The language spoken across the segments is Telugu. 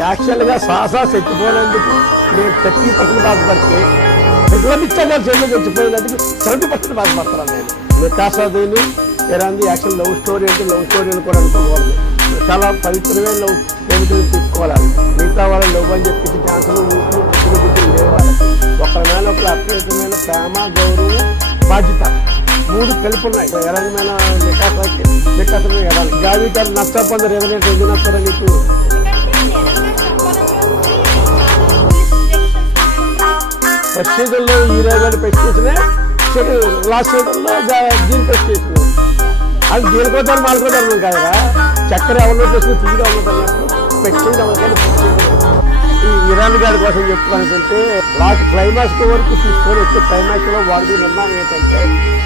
యాక్చువల్గా శ్వాస చచ్చిపోయినందుకు నేను 30% బాధపడితే ఎటువంటి చెల్లి చచ్చిపోయినందుకు 70% బాధపడతాను నేను. నికాసాదీని ఎరాంది యాక్చువల్ లవ్ స్టోరీ అంటే లవ్ స్టోరీ అని కూడా అనుకోకూడదు. చాలా పవిత్రమైన లవ్ ప్రేమికులు తీసుకోవాలి. మిగతా వాళ్ళ లవ్ అని చెప్పేసి ఛాన్సులు ఊపులు బుద్ధులు బుద్ధులు లేవాలి. ఒకరి మేల ఒకరు అప్రయత్నమైన ప్రేమ గౌరవం బాధ్యత 3 కలిపి ఉన్నాయి. ఎలాగమైన నికాసమే ఎడాలి. గావి గారు నష్టపోయిన రెవెన్యూట్ ఎందుకు నష్టారా నీకు? ఫస్ట్ సీజన్లో హీరో గారి పెస్టేషనే, లాస్ట్ సీజన్లో దీని పెస్టేషన్. అది దీనికోతారు మాలుకోతారు కాదురా. చక్కెర ఎవరిలో చేసుకుని తీగా ఉన్నదన్నప్పుడు పెస్టేజ్ అవ్వగానే ఈ ఇరాన్ గారి కోసం చెప్పుకోవాలంటే లాస్ట్ క్లైమాక్స్ వరకు తీసుకొని వచ్చే క్లైమాక్స్లో వాడి నిర్ణయం ఏంటంటే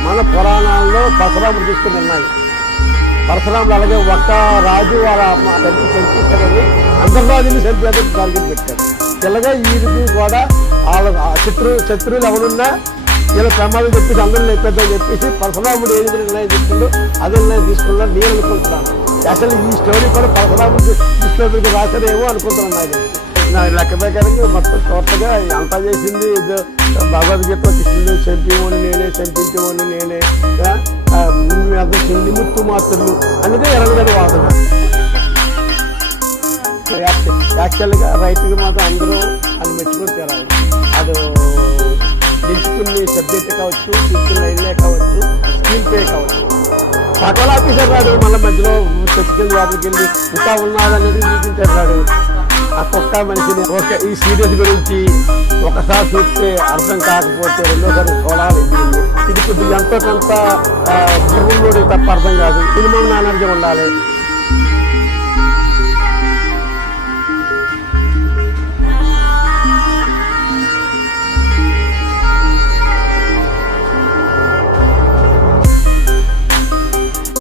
మన పురాణాల్లో పరశురాముడు తీసుకుని నిర్ణయం. పరశురాముడు అలాగే ఒక్క రాజు వాళ్ళ అమ్మ తల్లి చంపించారని అంతర్రాజుని చంపేదని టార్గెట్ పెట్టారు. ఇలాగా వీరికి కూడా వాళ్ళ శత్రువులు ఎవరున్నా ఇలా ప్రమాదం చెప్పేసి అందరూ లేపేద్దని చెప్పేసి పరశురాముడు ఏది నిర్ణయం తీసుకుందో అదే నిర్ణయం తీసుకున్నా నేను అనుకుంటున్నాను. అసలు ఈ స్టోరీ కూడా పరశురాముడు దృష్టిలోకి రాశారేమో అనుకుంటున్నాను. నా లెక్క ప్రకారంగా మొత్తం టోటల్గా అంతా చేసింది భగవద్గీత కృష్ణుడు చంపేవాడిని నేనే, చంపించేవాడిని నేనే, నిముత్తు మాత్రులు అనేది ఎరగదని వాదన. యాక్చువల్గా రైతుకి మాత్రం అందరూ అని మెచ్చుకొని తీరాలి. అది నిలుచుకుని సబ్జెక్ట్ కావచ్చు, తీసుకున్న లైన్లే కావచ్చు, స్క్రీన్ పే కావచ్చు. సకల ఆఫీసర్ రాడు మళ్ళీ మధ్యలో చచ్చికెళ్ళి లోపలికి వెళ్ళి ఇంకా ఉన్నాడనేది చూపించారు రాడు. ఆ కుక్క మనిషిని ఈ సీరియస్ గురించి ఒకసారి చూస్తే అర్థం కాకపోతే రెండోసారి చూడాలి. ఇది కొద్దిగా ఎంతో కొంత గురువులోడి తప్ప అర్థం కాదు. మినిమం నాలెడ్జ్ ఉండాలి.